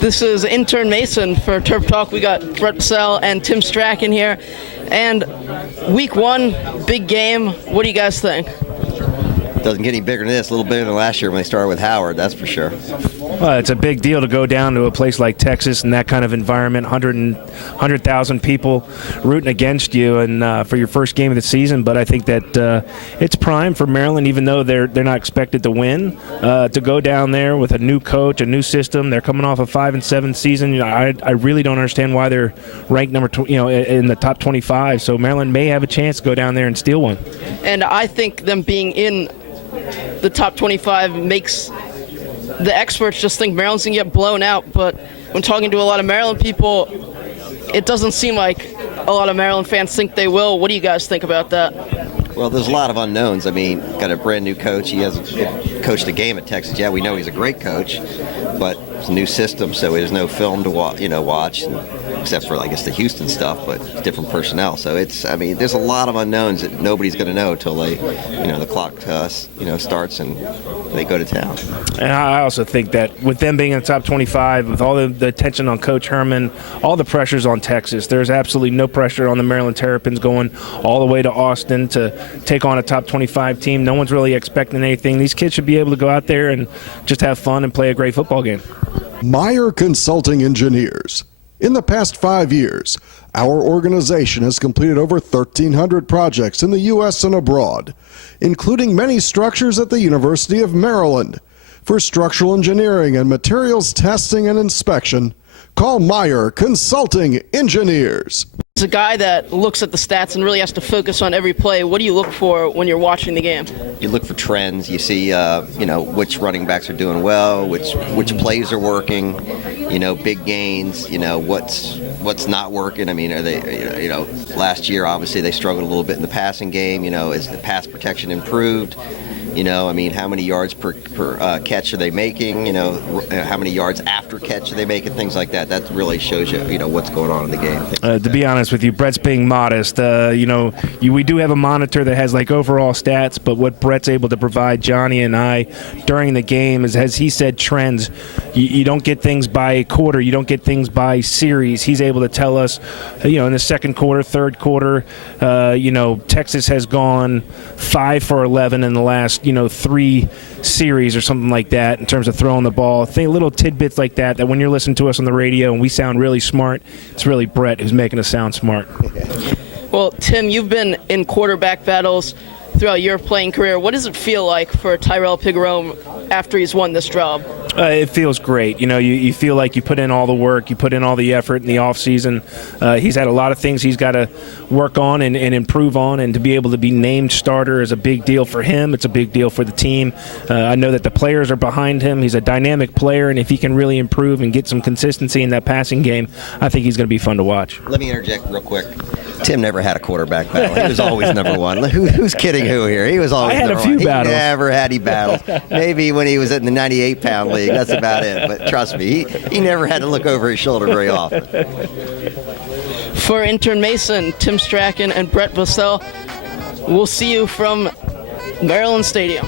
This is Intern Mason for TerpTalk. We got Bessell and Tim Strachan here. And week one, big game. What do you guys think? Doesn't get any bigger than this. A little bigger than last year when they started with Howard, that's for sure. Well, it's a big deal to go down to a place like Texas in that kind of environment, 100,000 people rooting against you, and for your first game of the season. But I think that it's prime for Maryland, even though they're not expected to win, to go down there with a new coach, a new system. They're coming off a 5-7 season. I really don't understand why they're ranked in the top 25. So Maryland may have a chance to go down there and steal one. And I think them being in the top 25 makes the experts just think Maryland's going to get blown out. But when talking to a lot of Maryland people, it doesn't seem like a lot of Maryland fans think they will. What do you guys think about that? Well, there's a lot of unknowns. I mean, got a brand new coach. He hasn't coached a game at Texas. Yeah, we know he's a great coach, but it's a new system, so there's no film to watch, except for, I guess, the Houston stuff, but different personnel. So there's a lot of unknowns that nobody's going to know until the clock starts and they go to town. And I also think that with them being in the top 25, with all the attention on Coach Herman, all the pressures on Texas, there's absolutely no pressure on the Maryland Terrapins going all the way to Austin to take on a top 25 team. No one's really expecting anything. These kids should be able to go out there and just have fun and play a great football game. Meyer Consulting Engineers. In the past 5 years, our organization has completed over 1,300 projects in the U.S. and abroad, including many structures at the University of Maryland. For structural engineering and materials testing and inspection, call Meyer Consulting Engineers. As a guy that looks at the stats and really has to focus on every play, what do you look for when you're watching the game? You look for trends. You see, which running backs are doing well, which plays are working, big gains, what's not working. I mean, are they, last year, obviously, they struggled a little bit in the passing game. Is the pass protection improved? How many yards per catch are they making? How many yards after catch are they making? Things like that. That really shows you, what's going on in the game. To be honest with you, Brett's being modest. We do have a monitor that has overall stats, but what Brett's able to provide Johnny and I during the game is, as he said, trends. You don't get things by quarter. You don't get things by series. He's able to tell us, in the second quarter, third quarter, Texas has gone 5 for 11 in the last 3 series or something like that in terms of throwing the ball. Little tidbits like that when you're listening to us on the radio and we sound really smart, it's really Brett who's making us sound smart. Well, Tim, you've been in quarterback battles throughout your playing career. What does it feel like for Tyrell Pigrome after he's won this job? It feels great. You feel like you put in all the work, you put in all the effort in the offseason. He's had a lot of things he's got to work on and improve on, and to be able to be named starter is a big deal for him. It's a big deal for the team. I know that the players are behind him. He's a dynamic player, and if he can really improve and get some consistency in that passing game, I think he's going to be fun to watch. Let me interject real quick. Tim never had a quarterback battle. He was always number one. Who's kidding who here? He was always number one. I had a few battles. He never had any battles. Maybe when he was in the 98-pound league. That's about it. But trust me, he never had to look over his shoulder very often. For Intern Mason, Tim Strachan, and Brett Bessell, we'll see you from Maryland Stadium.